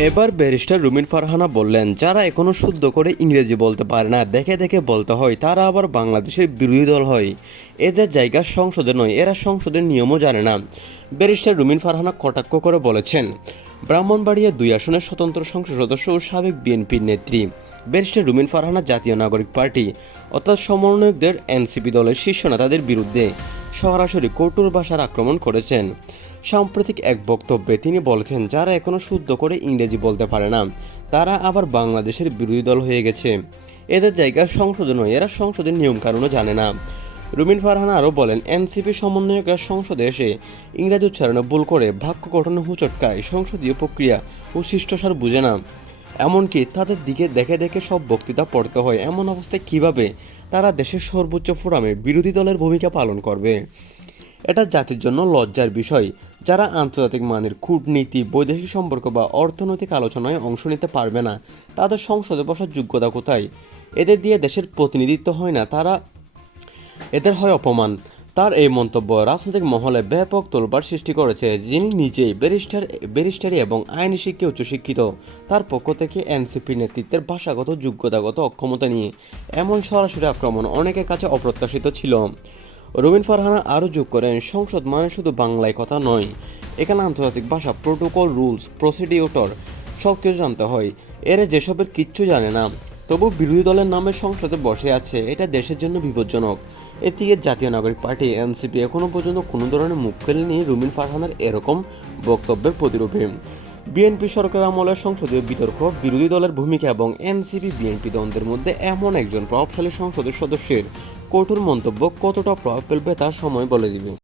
এবার ব্যারিস্টার রুমিন ফারহানা বললেন, যারা এখনো শুদ্ধ করে ইংরেজি বলতে পারে না, দেখে দেখে বলতে হয়, তারা আবার বাংলাদেশের বিরোধী দল হয়। এদের জায়গা সংসদে নয়, এরা সংসদের নিয়মও জানে না। ব্যারিস্টার রুমিন ফারহানা কটাক্ষ করে বলেছেন, ব্রাহ্মণবাড়িয়া 2 আসনের স্বতন্ত্র সংসদ সদস্য ও সাবেক বিএনপির নেত্রী ব্যারিস্টার রুমিন ফারহানা জাতীয় নাগরিক পার্টি অর্থাৎ সমন্বয়কদের এনসিপি দলের শীর্ষ নেতাদের বিরুদ্ধে সরাসরি কঠোর ভাষার আক্রমণ করেছেন। সাম্প্রতিক এক বক্তব্যে তিনি বলেছেন, যারা এখনো শুদ্ধ করে ইংরেজি বলতে পারে না, তারা আবার বাংলাদেশের বিরোধী দল হয়ে গেছে। এদের জায়গা সংসদে নয়, এরা সংসদের নিয়মকানুনও জানে না। রুমিন ফারহানা আরও বলেন, এনসিপি সমন্বয়করা সংসদে এসে ইংরেজি উচ্চারণে ভুল করে বাক্য গঠনে হুঁচটকায়, সংসদীয় প্রক্রিয়া ও শিষ্টাচার বুঝে না। এমনকি তাদের দিকে দেখে দেখে সব বক্তৃতা পড়তে হয়। এমন অবস্থায় কিভাবে তারা দেশের সর্বোচ্চ ফোরামে বিরোধী দলের ভূমিকা পালন করবে? এটা জাতির জন্য লজ্জার বিষয়। যারা আন্তর্জাতিক মানের কূটনীতি, বৈদেশিক সম্পর্ক বা অর্থনৈতিক আলোচনায় অংশ নিতে পারবে না, তাদের সংসদে বসার যোগ্যতা কোথায়? এদের দিয়ে দেশের প্রতিনিধিত্ব হয় না, এদের হয় অপমান। তার এই মন্তব্য রাজনৈতিক মহলে ব্যাপক তোলপাড় সৃষ্টি করেছে। যিনি নিজেই ব্যারিস্টারি এবং আইনি শিক্ষায় উচ্চশিক্ষিত, তার পক্ষ থেকে এনসিপি নেতৃত্বের ভাষাগত যোগ্যতাগত অক্ষমতা নিয়ে এমন সরাসরি আক্রমণ অনেকের কাছে অপ্রত্যাশিত ছিল। রুমিন ফারহানা আরও যোগ করেন, সংসদ মানে শুধু বাংলায় কথা নয়, এখানে আন্তর্জাতিক ভাষা, প্রোটোকল, রুলস, প্রসিডিউটর সব কিছু জানতে হয়। এরা যেসবের কিচ্ছু জানে না, তবু বিরোধী দলের নামে সংসদে বসে আছে। এটা দেশের জন্য বিপজ্জনক। এদিকে জাতীয় নাগরিক পার্টি এনসিপি এখনও পর্যন্ত কোনো ধরনের মুখ খোলেনি রুমিন ফারহানার এরকম বক্তব্যের প্রতিরূপে। বিএনপি সরকার আমলের সংসদীয় বিতর্ক, বিরোধী দলের ভূমিকা এবং এনসিপি বিএনপি দ্বন্দ্বের মধ্যে এমন একজন প্রভাবশালী সংসদের সদস্যের কঠোর মন্তব্য কতটা প্রভাব ফেলবে তা সময় বলে দিবে।